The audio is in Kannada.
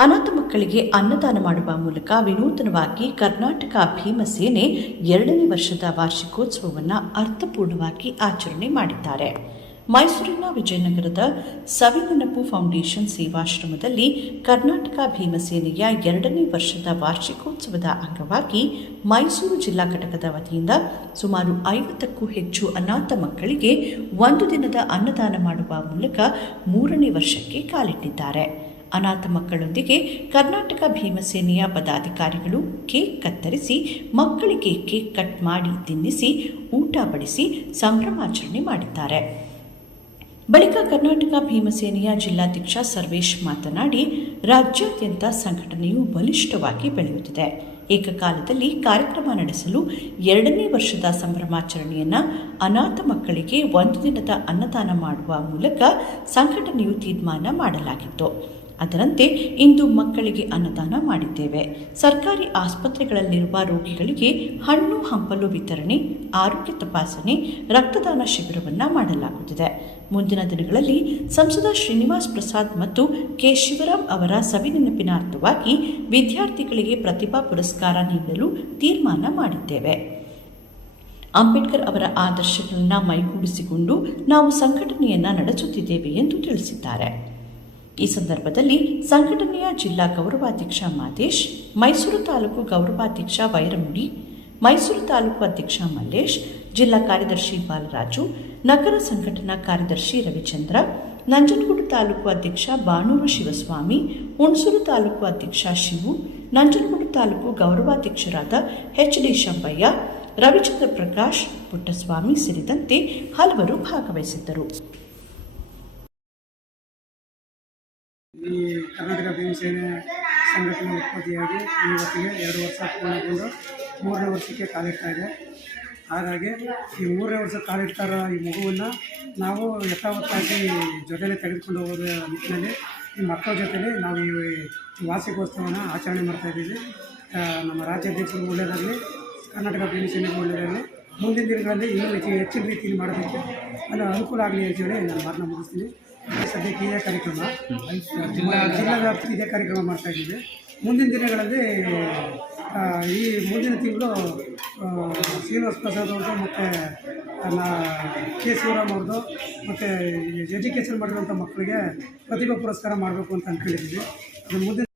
ಅನಾಥ ಮಕ್ಕಳಿಗೆ ಅನ್ನದಾನ ಮಾಡುವ ಮೂಲಕ ವಿನೂತನವಾಗಿ ಕರ್ನಾಟಕ ಭೀಮಸೇನೆ 2ನೇ ವರ್ಷದ ವಾರ್ಷಿಕೋತ್ಸವವನ್ನು ಅರ್ಥಪೂರ್ಣವಾಗಿ ಆಚರಣೆ ಮಾಡಿದ್ದಾರೆ. ಮೈಸೂರಿನ ವಿಜಯನಗರದ ಸವಿನೆನಪು ಫೌಂಡೇಶನ್ ಸೇವಾಶ್ರಮದಲ್ಲಿ ಕರ್ನಾಟಕ ಭೀಮಸೇನೆಯ 2ನೇ ವರ್ಷದ ವಾರ್ಷಿಕೋತ್ಸವದ ಅಂಗವಾಗಿ ಮೈಸೂರು ಜಿಲ್ಲಾ ಘಟಕದ ವತಿಯಿಂದ ಸುಮಾರು 50ಕ್ಕೂ ಹೆಚ್ಚು ಅನಾಥ ಮಕ್ಕಳಿಗೆ ಒಂದು ದಿನದ ಅನ್ನದಾನ ಮಾಡುವ ಮೂಲಕ 3ನೇ ವರ್ಷಕ್ಕೆ ಕಾಲಿಟ್ಟಿದ್ದಾರೆ. ಅನಾಥ ಮಕ್ಕಳೊಂದಿಗೆ ಕರ್ನಾಟಕ ಭೀಮಸೇನೆಯ ಪದಾಧಿಕಾರಿಗಳು ಕೇಕ್ ಕತ್ತರಿಸಿ ಮಕ್ಕಳಿಗೆ ಕೇಕ್ ಕಟ್ ಮಾಡಿ ತಿನ್ನಿಸಿ ಊಟ ಬಡಿಸಿ ಸಂಭ್ರಮಾಚರಣೆ ಮಾಡಿದ್ದಾರೆ. ಬಳಿಕ ಕರ್ನಾಟಕ ಭೀಮಸೇನೆಯ ಜಿಲ್ಲಾಧ್ಯಕ್ಷ ಸರ್ವೇಶ್ ಮಾತನಾಡಿ, ರಾಜ್ಯಾದ್ಯಂತ ಸಂಘಟನೆಯು ಬಲಿಷ್ಠವಾಗಿ ಬೆಳೆಯುತ್ತಿದೆ. ಏಕಕಾಲದಲ್ಲಿ ಕಾರ್ಯಕ್ರಮ ನಡೆಸಲು 2ನೇ ವರ್ಷದ ಸಂಭ್ರಮಾಚರಣೆಯನ್ನು ಅನಾಥ ಮಕ್ಕಳಿಗೆ ಒಂದು ದಿನದ ಅನ್ನದಾನ ಮಾಡುವ ಮೂಲಕ ಸಂಘಟನೆಯು ತೀರ್ಮಾನ ಮಾಡಲಾಗಿತ್ತು. ಅದರಂತೆ ಇಂದು ಮಕ್ಕಳಿಗೆ ಅನ್ನದಾನ ಮಾಡಿದ್ದೇವೆ. ಸರ್ಕಾರಿ ಆಸ್ಪತ್ರೆಗಳಲ್ಲಿರುವ ರೋಗಿಗಳಿಗೆ ಹಣ್ಣು ಹಂಪಲು ವಿತರಣೆ, ಆರೋಗ್ಯ ತಪಾಸಣೆ, ರಕ್ತದಾನ ಶಿಬಿರವನ್ನು ಮಾಡಲಾಗುತ್ತಿದೆ. ಮುಂದಿನ ದಿನಗಳಲ್ಲಿ ಸಂಸದ ಶ್ರೀನಿವಾಸ್ ಪ್ರಸಾದ್ ಮತ್ತು ಕೆ. ಶಿವರಾಮ್ ಅವರ ಸವಿನೆನಪಿನಾರ್ಥವಾಗಿ ವಿದ್ಯಾರ್ಥಿಗಳಿಗೆ ಪ್ರತಿಭಾ ಪುರಸ್ಕಾರ ನೀಡಲು ತೀರ್ಮಾನ ಮಾಡಿದ್ದೇವೆ. ಅಂಬೇಡ್ಕರ್ ಅವರ ಆದರ್ಶಗಳನ್ನು ಮೈಗೂಡಿಸಿಕೊಂಡು ನಾವು ಸಂಘಟನೆಯನ್ನು ನಡೆಸುತ್ತಿದ್ದೇವೆ ಎಂದು ತಿಳಿಸಿದ್ದಾರೆ. ಈ ಸಂದರ್ಭದಲ್ಲಿ ಸಂಘಟನೆಯ ಜಿಲ್ಲಾ ಗೌರವಾಧ್ಯಕ್ಷ ಮಾದೇಶ್, ಮೈಸೂರು ತಾಲೂಕು ಗೌರವಾಧ್ಯಕ್ಷ ವೈರಮುಡಿ, ಮೈಸೂರು ತಾಲೂಕು ಅಧ್ಯಕ್ಷ ಮಲ್ಲೇಶ್, ಜಿಲ್ಲಾ ಕಾರ್ಯದರ್ಶಿ ಬಾಲರಾಜು, ನಗರ ಸಂಘಟನಾ ಕಾರ್ಯದರ್ಶಿ ರವಿಚಂದ್ರ, ನಂಜನಗೂಡು ತಾಲೂಕು ಅಧ್ಯಕ್ಷ ಬಾಣೂರು ಶಿವಸ್ವಾಮಿ, ಹುಣಸೂರು ತಾಲೂಕು ಅಧ್ಯಕ್ಷ ಶಿವು, ನಂಜನಗೂಡು ತಾಲೂಕು ಗೌರವಾಧ್ಯಕ್ಷರಾದ ಎಚ್. ಡಿ. ಶಂಭಯ್ಯ, ರವಿಚಂದ್ರ ಪ್ರಕಾಶ್, ಪುಟ್ಟಸ್ವಾಮಿ ಸೇರಿದಂತೆ ಹಲವರು ಭಾಗವಹಿಸಿದ್ದರು. ಈ ಕರ್ನಾಟಕ ಭೀಮಸೇನೆ ಸಂಘಟನೆ ಉತ್ಪತ್ತಿಯಾಗಿ ಇವತ್ತಿಗೆ 2 ವರ್ಷ ಪೂರ್ಣಗೊಂಡು 3ನೇ ವರ್ಷಕ್ಕೆ ಕಾಲಿಡ್ತಾ ಇದೆ. ಹಾಗಾಗಿ ಈ 3ನೇ ವರ್ಷ ಕಾಲಿಡ್ತಾ ಇರೋ ಈ ಮಗುವನ್ನು ನಾವು ಯಥಾವತ್ತಾಗಿ ಜೊತೆಲೇ ತೆಗೆದುಕೊಂಡು ಹೋಗೋದ ನಿಟ್ಟಿನಲ್ಲಿ ಈ ಮಕ್ಕಳ ಜೊತೆಲಿ ನಾವು ಈ ವಾರ್ಷಿಕೋತ್ಸವನ ಆಚರಣೆ ಮಾಡ್ತಾಯಿದ್ದೀವಿ. ನಮ್ಮ ರಾಜ್ಯಾಧ್ಯಕ್ಷರು ಒಳ್ಳೆಯದಾಗಲಿ, ಕರ್ನಾಟಕ ಭೀಮಸೇನೆಗೆ ಒಳ್ಳೆಯದಾಗಲಿ, ಮುಂದಿನ ದಿನಗಳಲ್ಲಿ ಇನ್ನೂ ಹೆಚ್ಚಿನ ರೀತಿಯಲ್ಲಿ ಮಾಡೋದಕ್ಕೆ ಅನುಕೂಲ ಆಗಲಿ ಅಂತೇಳಿ ನಾನು ಮಾತನ್ನ ಮುಗಿಸ್ತೀನಿ. ಸದ್ಯಕ್ಕೆ ಇದೇ ಕಾರ್ಯಕ್ರಮ ಜಿಲ್ಲಾ ವ್ಯಾಪ್ತಿ ಇದೇ ಕಾರ್ಯಕ್ರಮ ಮಾಡ್ತಾಯಿದ್ದೀವಿ. ಮುಂದಿನ ದಿನಗಳಲ್ಲಿ ಈ ಮುಂದಿನ ತಿಂಗಳು ಶ್ರೀನಿವಾಸ್ ಪ್ರಸಾದ್ ಅವ್ರದ್ದು ಮತ್ತು ಕೆ. ಶಿವರಾಮ್ ಅವ್ರದ್ದು ಮತ್ತು ಎಜುಕೇಷನ್ ಮಾಡಿರುವಂಥ ಮಕ್ಕಳಿಗೆ ಪ್ರತಿಭಾ ಪುರಸ್ಕಾರ ಮಾಡಬೇಕು ಅಂತ ಅಂದ್ಕೊಂಡಿದ್ದೀವಿ. ಅದು ಮುಂದಿನ